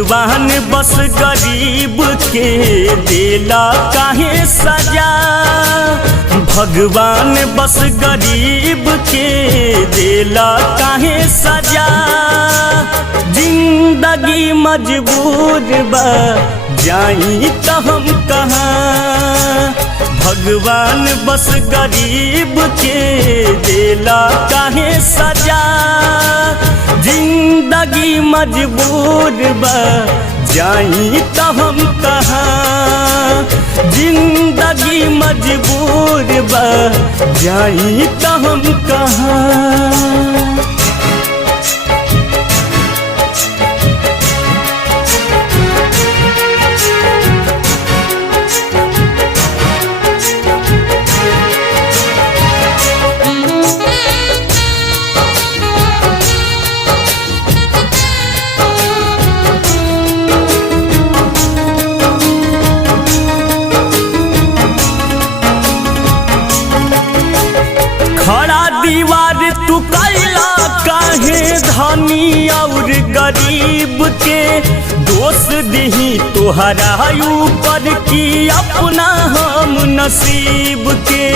भगवान बस गरीब के देला काहे सजा। भगवान बस गरीब के देला काहे सजा। जिंदगी मजबूर बा जाई त हम कहाँ। भगवान बस गरीब के देला काहे सजा। जिंदगी मजबूर बा जाई त हम कहाँ। जिंदगी मजबूर बा जाई त हम कहाँ। खड़ा दीवार तू कैला काहे धनी और गरीब के। दोष दही तोहरा ऊपर की अपना हम नसीब के।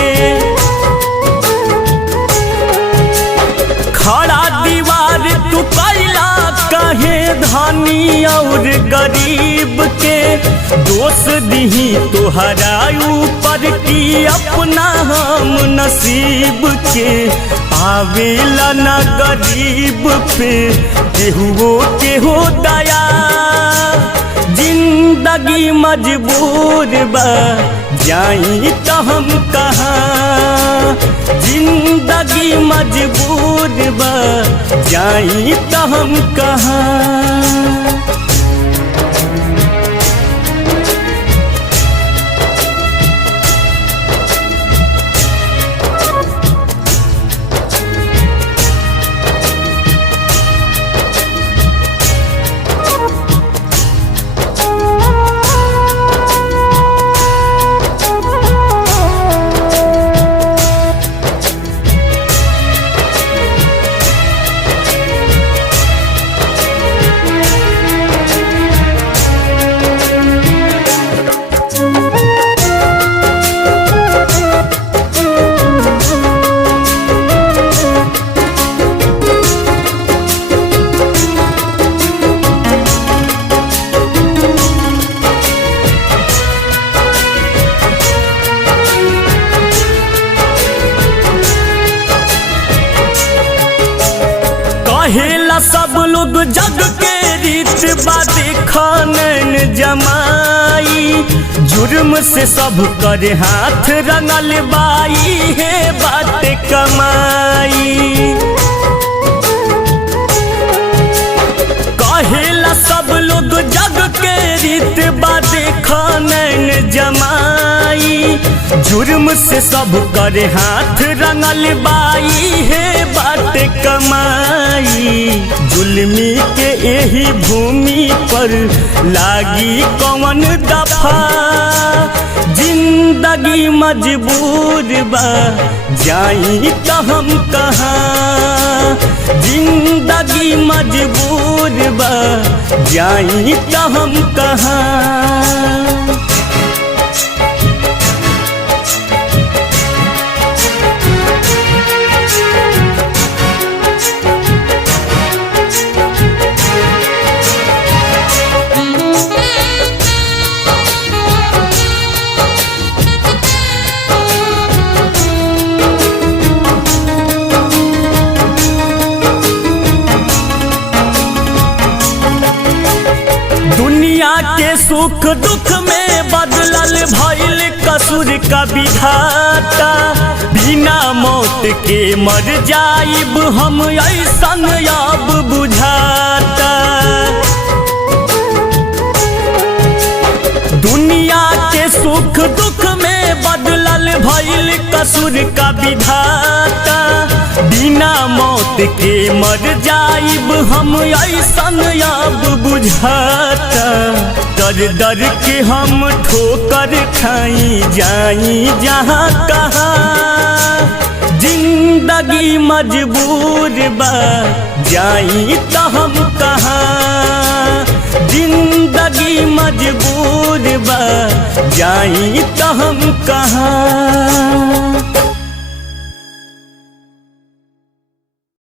खड़ा दीवार तू कैला काहे धनी और गरीब के। दोष दही तोहरा ऊपर की अपना हम नसीब के। आवेला ना गरीब पे केहू के हो दया। जिंदगी मजबूर बा जाई त हम कहाँ। जिंदगी मजबूर बा जाई त हम कहाँ। कहेला सब लोग जग के रीत बा देखन जमाई। जुर्म से सब करे हाथ रंगल बाई है बात कमाई। कहेला सब लोग जग के रीत बा देखन जमाई। जुर्म से सब करे हाथ रंगल बाई है बात कमाई। जुल्मी के यही भूमि पर लागी कौन दफा। जिंदगी मजबूर बा जाई त हम कहाँ। जिंदगी मजबूर बा जाई त हम कहाँ। दुनिया के सुख दुख में बदलल भइल कसूर का विधाता। बिना मौत के मर जाइब हम ऐसन अब बुझाता। दुनिया के सुख दुख में बदलल भइल कसूर का विधाता। बिना मौत के मर जाइब हम ऐसन अब बुझाता। दर दर के हम ठोकर खाई जाई जहाँ कहाँ। जिंदगी मजबूर बा जाई त हम कहाँ। जिंदगी मजबूर बा जाई तो हम कहाँ।